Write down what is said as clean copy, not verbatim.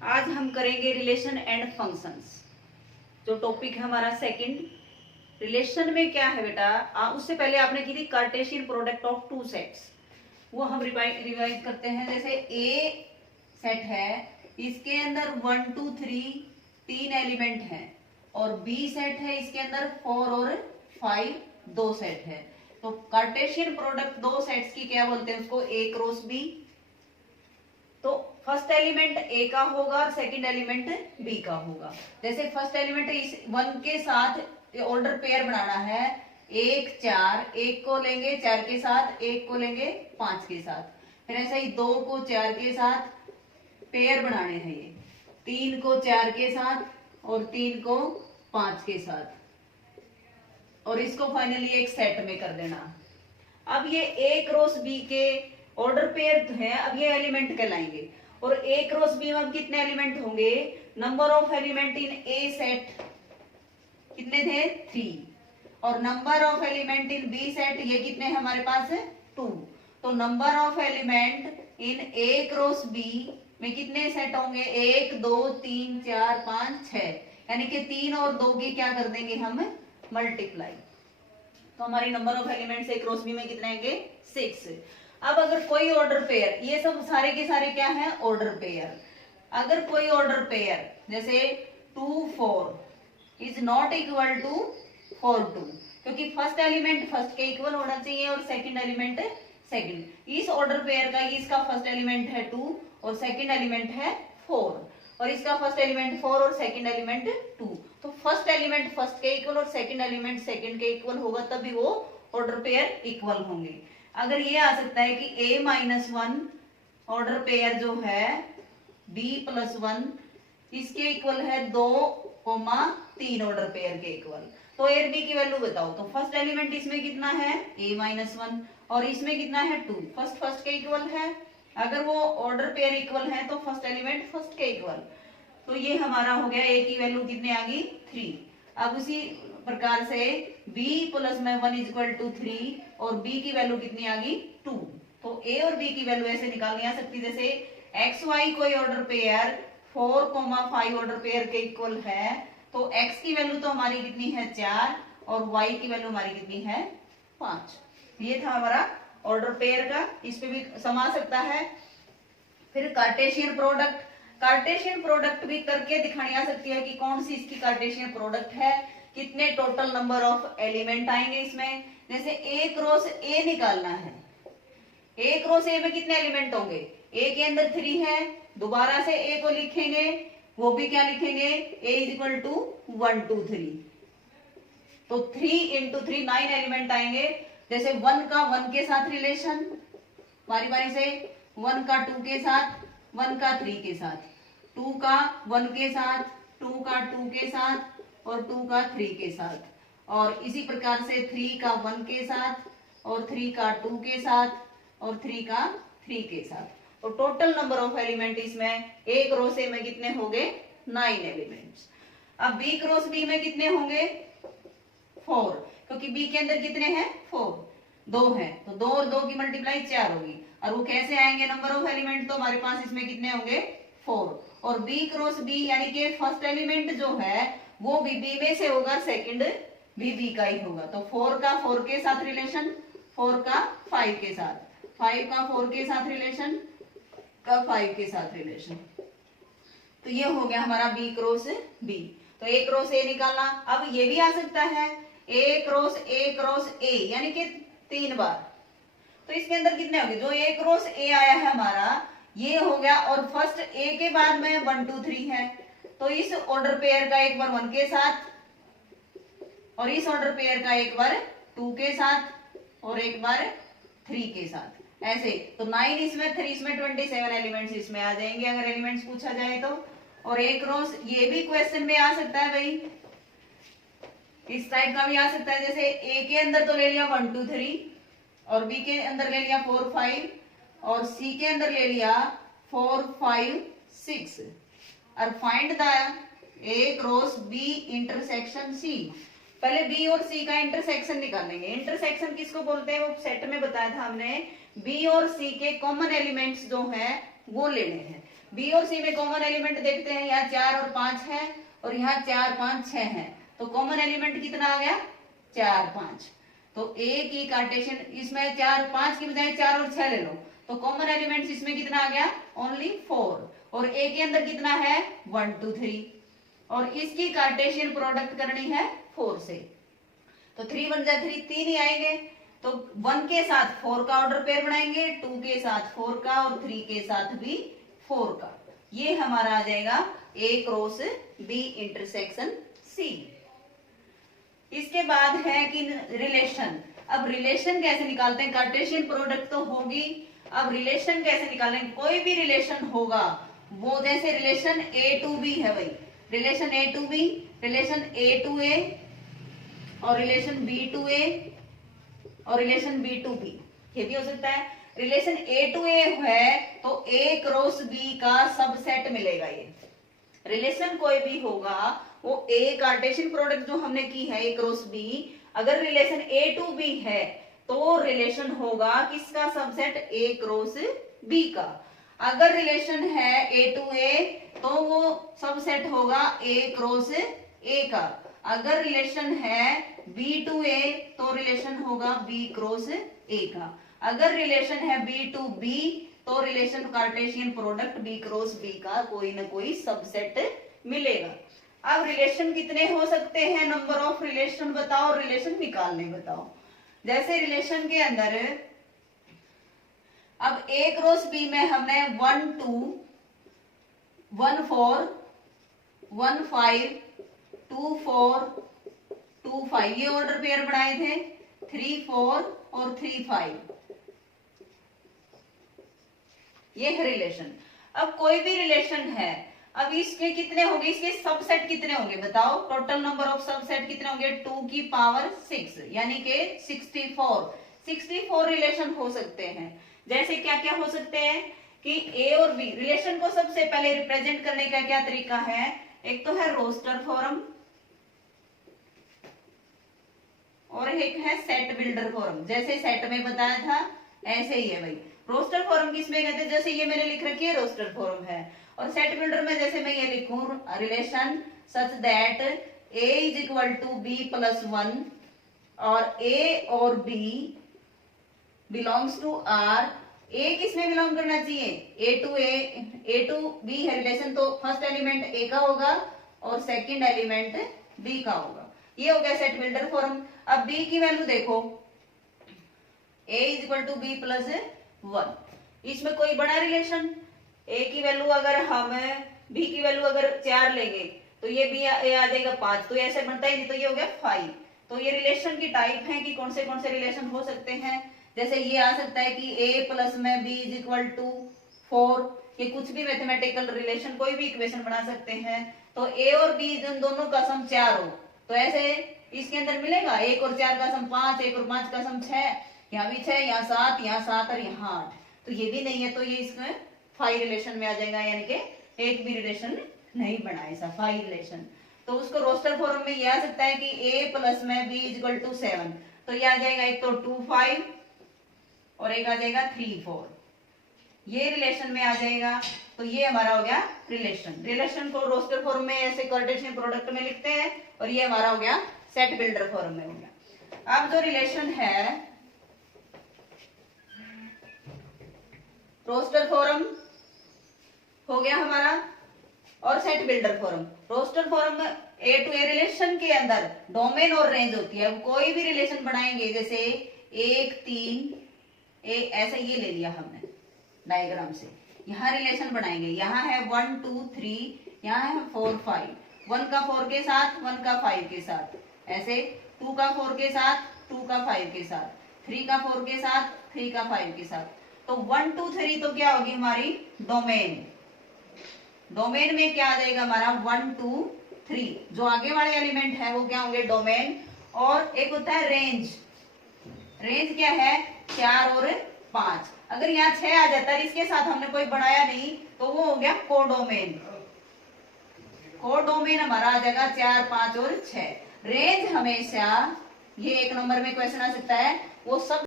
आज हम करेंगे रिलेशन एंड फंक्शंस। जो टॉपिक है हमारा सेकंड। रिलेशन में क्या है बेटा, उससे पहले आपने की थी Cartesian product of two sets, वो हम रिवाइज करते हैं। जैसे ए सेट है, इसके अंदर 1 2 3 तीन एलिमेंट हैं, और बी सेट है, इसके अंदर 4 और 5 दो सेट है। तो कार्टेशियन प्रोडक्ट दो सेट्स की क्या बोलते हैं, उसको ए क्रॉस बी। तो फर्स्ट एलिमेंट ए का होगा और सेकंड एलिमेंट बी का होगा। जैसे फर्स्ट एलिमेंट इस 1 के साथ ऑर्डर पेयर बनाना है, 1 4, 1 को लेंगे 4 के साथ, 1 को लेंगे 5 के साथ। फिर ऐसे ही 2 को 4 के साथ पेयर बनाने हैं, ये 3 को 4 के साथ और 3 को 5 के साथ, और इसको फाइनली एक सेट में कर देना। अब ये ए क्रॉस बी के ऑर्डर पेयर है, अब ये एलिमेंट कहलाएंगे। और ए क्रॉस बी में कितने एलिमेंट होंगे, number of element in A set कितने थे 3, और number of element in B set ये कितने हैं हमारे पास 2। तो number of element in A cross B में कितने सेट होंगे, 1 2 3 4 5 6, यानी कि 3 और 2 की क्या कर देंगे हम मल्टीप्लाई। तो हमारी number of elements A cross B में कितने आएंगे 6। अब अगर कोई ऑर्डर पेयर, ये सब सारे के सारे क्या है ऑर्डर पेयर, अगर कोई ऑर्डर पेयर जैसे 2 4 इज नॉट इक्वल टू 4 2, क्योंकि फर्स्ट एलिमेंट फर्स्ट के इक्वल होना चाहिए और सेकंड एलिमेंट सेकंड। इस ऑर्डर पेयर का इसका फर्स्ट एलिमेंट है 2 और सेकंड एलिमेंट है 4, और इसका फर्स्ट एलिमेंट 4 और सेकंड एलिमेंट 2। तो फर्स्ट एलिमेंट फर्स्ट के इक्वल और सेकंड एलिमेंट सेकंड के इक्वल होगा, तभी वो ऑर्डर पेयर इक्वल होंगे। अगर ये आ सकता है कि a माइनस 1 ऑर्डर पेयर जो है b प्लस 1 इसके इक्वल है 2 3 ऑर्डर पेयर के इक्वल। तो a और b की वैल्यू बताओ। तो फर्स्ट एलिमेंट इसमें कितना है a माइनस 1 और इसमें कितना है 2, फर्स्ट के इक्वल है। अगर वो ऑर्डर पेयर इक्वल है तो फर्स्ट एलिमेंट फर्स्ट के इक्वल। तो ये हमारा हो गया a की वैल्यू कितने आ गई 3। अब उसी प्रकार से b प्लस में 1 इक्वल टू 3 और b की वैल्यू कितनी आ गई 2। तो a और b की वैल्यू ऐसे निकालनी आ सकती, जैसे एक्स वाई कोई ऑर्डर पेयर 4 5 ऑर्डर पेयर के इक्वल है, तो x की वैल्यू तो हमारी कितनी है 4 और y की वैल्यू हमारी कितनी है 5। ये था हमारा ऑर्डर पेयर का, इस पे भी समा सकता है। फिर कार्टेशियन प्रोडक्ट, कार्टेशियन प्रोडक्ट भी करके दिखानी आ सकती है कि कौन सी इसकी कार्टेशियन प्रोडक्ट है, कितने टोटल नंबर ऑफ एलिमेंट आएंगे इसमें। जैसे ए क्रॉस ए निकालना है, ए क्रॉस ए में कितने एलिमेंट होंगे, ए के अंदर 3 है, दोबारा से ए को लिखेंगे, वो भी क्या लिखेंगे ए इज इक्वल टू 1 2 3। तो 3 इंटू 3 9 एलिमेंट आएंगे। जैसे 1 का 1 के साथ रिलेशन, बारी बारी से 1 का 2 के साथ, 1 का 3 के साथ, 2 का 1 के साथ, 2 का 2 के साथ और 2 का 3 के साथ, और इसी प्रकार से 3 का 1 के साथ और 3 का 2 के साथ और 3 का 3 के साथ। तो टोटल नंबर ऑफ एलिमेंट इसमें ए क्रॉस ए में कितने होंगे 9 एलिमेंट्स। अब बी क्रॉस बी में कितने होंगे 4, क्योंकि बी के अंदर कितने हैं 4, 2 हैं, तो 2 और 2 की मल्टीप्लाई 4 होगी। और वो कैसे आएंगे नंबर ऑफ एलिमेंट, तो हमारे पास इसमें कितने होंगे 4, और बी क्रॉस बी यानी कि फर्स्ट एलिमेंट जो है वो भी बी में से होगा, सेकंड भी बी का ही होगा। तो 4 का 4 के साथ रिलेशन, 4 का 5 के साथ, 5 का 4 के साथ रिलेशन, का 5 के साथ रिलेशन। तो ये हो गया हमारा बी क्रॉस बी। तो ए क्रॉस ए निकालना। अब ये भी आ सकता है ए क्रॉस ए यानी कि 3 बार। तो इसके अंदर कितने होंगे, जो ए क्रॉस ए आया है हमारा ये हो गया, और फर्स्ट ए के बाद में 1 2 3 है, तो इस ऑर्डर पेयर का एक बार 1 के साथ और इस ऑर्डर पेयर का एक बार 2 के साथ और एक बार 3 के साथ, ऐसे। तो 9 इसमें, 3 इसमें, 27 एलिमेंट्स इसमें आ जाएंगे अगर एलिमेंट्स पूछा जाए तो। और ए क्रॉस ये भी क्वेश्चन में आ सकता है भाई, इस टाइप का भी आ सकता है। जैसे ए के अंदर तो ले लिया 1 2 3 और बी के अंदर ले लिया 4 5 और सी के अंदर ले लिया 4 5 6, और find the A cross B intersection C. पहले बी और सी का इंटरसेक्शन निकालेंगे। इंटरसेक्शन किसको बोलते हैं, वो सेट में बताया था हमने। बी और सी के कॉमन एलिमेंट्स जो है वो लेने हैं। बी और सी में कॉमन एलिमेंट देखते हैं, यहाँ 4 और 5 है और यहाँ 4 5 6 है, तो कॉमन एलिमेंट कितना आ गया 4 5। तो ए की कार्टेशियन इसमें 4 5 की बजाय 4 और 6 ले लो, तो कॉमन एलिमेंट इसमें कितना आ गया ओनली 4, और ए के अंदर कितना है 1 2 3, और इसकी कार्टेशियन प्रोडक्ट करनी है 4 से, तो 3 1 जा 3 3 ही आएंगे, तो 1 के साथ 4 का ऑर्डर पेयर बनाएंगे, 2 के साथ 4 का और 3 के साथ भी 4 का, ये हमारा आ जाएगा A cross B intersection C। इसके बाद है कि रिलेशन, अब रिलेशन कैसे निकालते हैं, कार्टेशियन प्रोडक्ट तो होगी, अब रिलेशन कैसे निकालेंगे, कोई भी रिलेशन होगा वो जैसे रिलेशन A टू B है भाई, relation A to B, relation A to A और रिलेशन B टू A और रिलेशन B टू B, ये भी हो सकता है। रिलेशन A टू A है तो A क्रॉस B का सबसेट मिलेगा, ये रिलेशन कोई भी होगा वो A कार्टेशियन प्रोडक्ट जो हमने की है A क्रॉस B, अगर रिलेशन A टू B है तो रिलेशन होगा किसका सबसेट A क्रॉस B का, अगर रिलेशन है A टू A तो वो सबसेट होगा A क्रॉस A का, अगर रिलेशन है B टू A तो रिलेशन होगा B क्रॉस A का, अगर रिलेशन है B टू B तो relation Cartesian product B cross B का कोई ना कोई सबसेट मिलेगा। अब रिलेशन कितने हो सकते हैं, नंबर ऑफ रिलेशन बताओ, रिलेशन निकालने बताओ। जैसे रिलेशन के अंदर अब A क्रॉस B में हमने 1 2 1 4 1 5 2 4 2 5 ये ऑर्डर पेयर बनाए थे, 3 4 और 3 5, ये है रिलेशन। अब कोई भी रिलेशन है, अब इसके कितने होंगे, इसके सबसेट कितने होंगे बताओ, टोटल नंबर ऑफ सबसेट कितने होंगे 2 की पावर 6 यानी कि 64 रिलेशन हो सकते हैं। जैसे क्या क्या हो सकते हैं कि A और B रिलेशन को सबसे पहले रिप्रेजेंट करने का क्या तरीका है, एक तो है रोस्टर फॉर्म और एक है सेट बिल्डर फॉर्म, जैसे सेट में बताया था ऐसे ही है भाई। रोस्टर फॉर्म किसमें कहते हैं, जैसे ये मैंने लिख रखी है रोस्टर फॉर्म है, और सेट बिल्डर में जैसे मैं ये लिखूं relation such that A is equal to B plus 1 और A और B belongs to R, A किसमें बिलोंग करना चाहिए A टू B है रिलेशन, तो फर्स्ट एलिमेंट A का होगा और सेकंड एलिमेंट B का होगा, ये हो गया सेट बिल्डर फॉर्म। अब B की वैल्यू देखो A is equal to B plus 1, इसमें कोई बड़ा रिलेशन, A की वैल्यू अगर हम B की वैल्यू अगर 4 लेंगे तो ये B आ जाएगा 5, तो ये ऐसे बनता ही नहीं, तो ये हो गया 5। तो ये रिलेशन की टाइप है कि कौन से रिलेशन हो सकते हैं, जैसे ये आ सकता है कि A प्लस में B इज इक्वल टू 4, ये कुछ भी मैथमेटिकल रिलेशन कोई भी इक्वेशन बना सकते हैं, तो A और B इन दोनों का सम 4 हो तो ऐसे इसके अंदर मिलेगा 1 और 4 का सम 5, 1 और 5 का सम 6, यहाँ भी 6, यहाँ 7, यहाँ 7 और यहाँ 8, तो ये भी नहीं है, तो ये इसमें 5 रिलेशन में आ जाएगा, यानी कि एक भी रिलेशन नहीं बना ऐसा 5 रिलेशन। तो उसको रोस्टर फॉर्म में ये आ सकता है कि A प्लस में B इज इक्वल टू 7, तो ये आ जाएगा एक तो 2 5 और एक आ जाएगा 3 4, ये रिलेशन में आ जाएगा, तो ये हमारा हो गया रिलेशन को रोस्टर फॉर्म में ऐसे कार्टेशियन प्रोडक्ट में लिखते हैं, और ये हमारा हो गया सेट बिल्डर फॉर्म में हो गया। अब जो रिलेशन है रोस्टर फॉर्म हो गया हमारा और set builder form. Roster form A to A relation के अंदर डोमेन और रेंज होती है, कोई भी रिलेशन बनाएंगे जैसे 1 3 ऐसा ये ले लिया हमने डायग्राम से, यहाँ रिलेशन बनाएंगे, यहाँ है 1 2 3, यहाँ है 4 5, 1 का 4 के साथ 1 का 5 के साथ, ऐसे 2 का 4 के साथ 2 का 5 के साथ, 3 का 4 के साथ 3 का 5 के साथ, तो 1 2 3 तो क्या होगी हमारी डोमेन, डोमेन में क्या आ जाएगा हमारा 1 2 3, जो आगे वाले एलिमेंट है वो क्या होंगे डोमेन, और एक होता है रेंज, रेंज क्या है 4 और 5, अगर यहाँ 6 आ जाता है इसके साथ हमने कोई बढ़ाया नहीं तो वो हो गया कोडोमेन, कोडोमेन हमारा आ जाएगा 4 5 और 6। रेंज हमेशा ये 1 नंबर में क्वेश्चन आ सकता है, वो सब